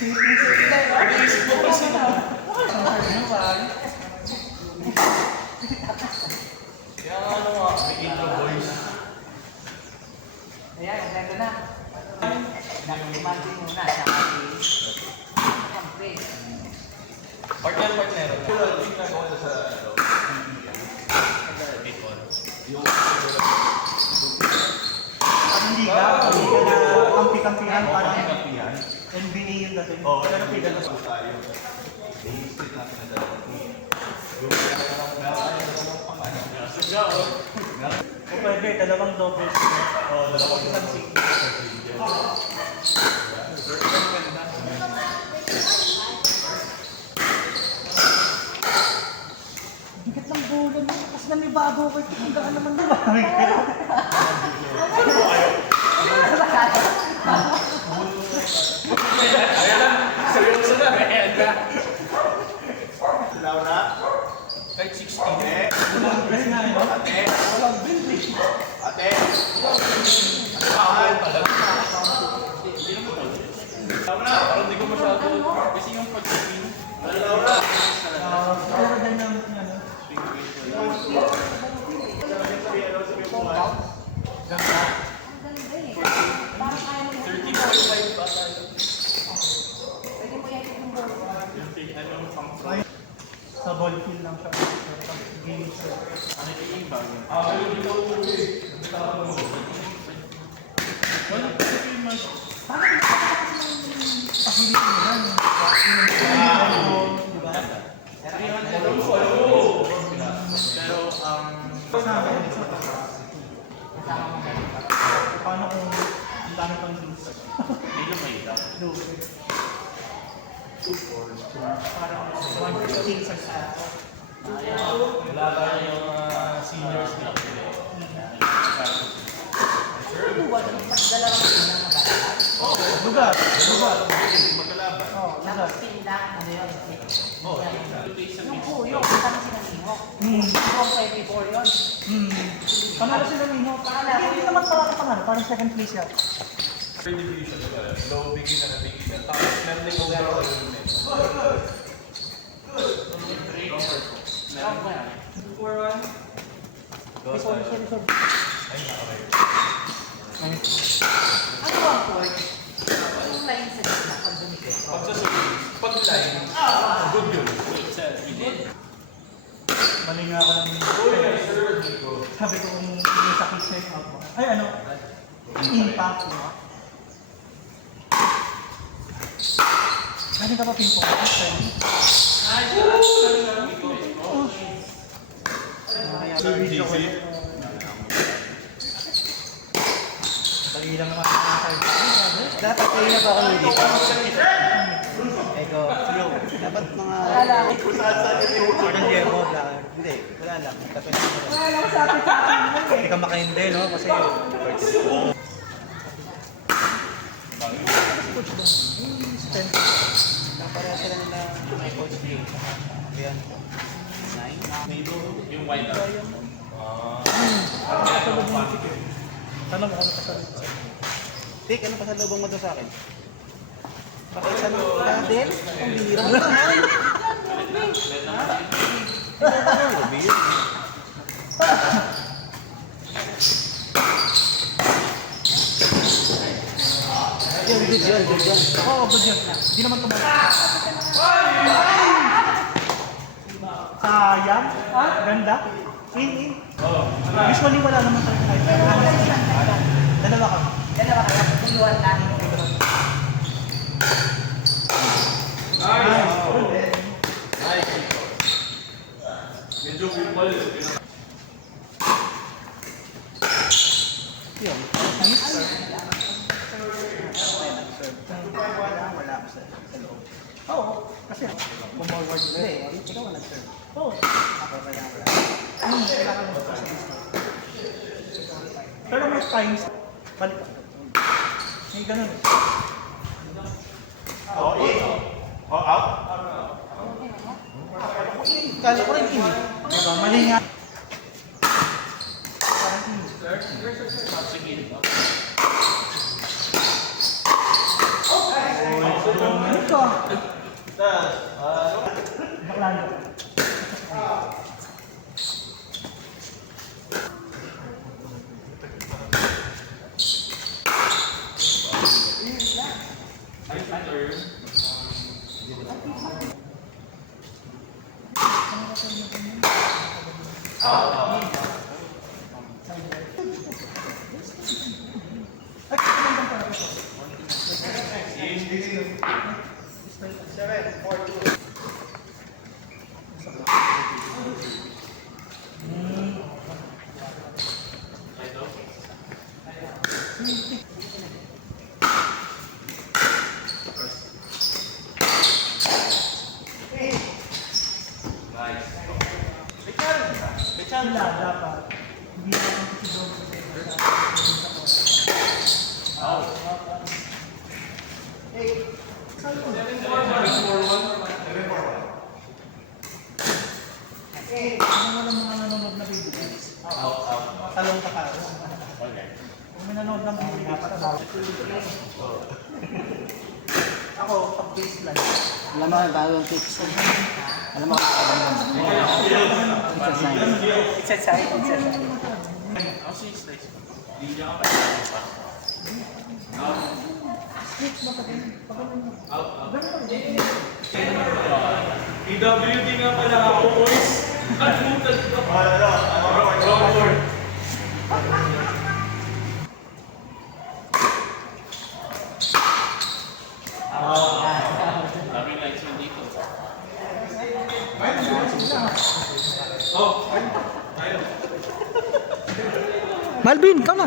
Iniisip mo kasi na. Kaya ano nga, may intro boys. Ayan, nandito na. Nakakumantin muna sa ating kampe. Partner. Tingnan ko na sa Hindi ka na kampi-kampihan parang NBA yung dating. Pero pigal na tayo. I-split natin na dalawa. O pwede, dalawang doubles. Dalawang isang single. Bigat ng bulan mo. Kasi nanibago ko. Hanggang naman diba? Ayan lang, seryoso na. Ayan na. Laura? Kahit 16. Walang dress na yun. Ate? Walang building. Ate? Ako pala. Laura, parang hindi ko masyado. Kasi yung pag-swing. Laura? Pero dynamic niya, no? Ganda. 13.5 ba tayo? Sa ball field lang siya. Game siya. Ano yung bago? Yung dito ko Pahilip mo yan. Diba? Pero, Paano kung ang dami pang loose? medyo may lang. Loose. Parang 115 sa sa. Wala tayo yung seniors na. Lugar. Magkalaban. Oo, lugar. Yung kasama si Namino. Yung 24 yun. Panalo sila Mino. Hindi naman panalo. Parang second place yan. Third division, low beginner na beginner. Tapos meron din overall unit. Sorry. Ay, nakakay. Ano ang court? Yung line sa gitna pag dumikit. Pag sa service, pag line, good yun. Mali nga ako ng sabi ko kung yung sakit na yung out mo. Ay ano? Impact mo. Galing ka pa ping-pong? Video ko. Dali lang naman ang Dapat kayo na ba ako dito? Eko, dapat mga... Parang Diego, hindi, wala lang. Tapos hindi ka makahindi, no? Kasi para sila nila may coach game. Ayan. 9? Yung white up. tanong mo kung ano kasalit. Tik, ano pasalubong mo to sa akin? Bakit sa mga din? Ang bihira mo naman. Yan, good yan. Oo, good yan. Hindi naman tumakas. Sayang. Ganda. In. Usually wala naman tayo kahit. Dalawa ka. Dalawa kayo, tuluan namin. Nice. Medyo people. Yun. Wala ako sa loob. Oo. Kasi forward na. Hindi, ikaw ang nag-serve. Oo. Ako kaya wala. Kailangan mo pa. Pero may times, balik ka. May ganun. Out? Kala ko rin ini. Diba? Mali nga. Parang ini. Ito. Baklando. Sila dapat. Hindi naman kasi doon. Ano mo ng mga nanonood na video? Talong ka karo. Kung may nanonood ng video, dapat bawal. Ako, pag-baseline. Alam mo, bagong tips. Alam mo, exercise. PWD nga pala ako, boys. Kalimutan ko. Malvin, ikaw na.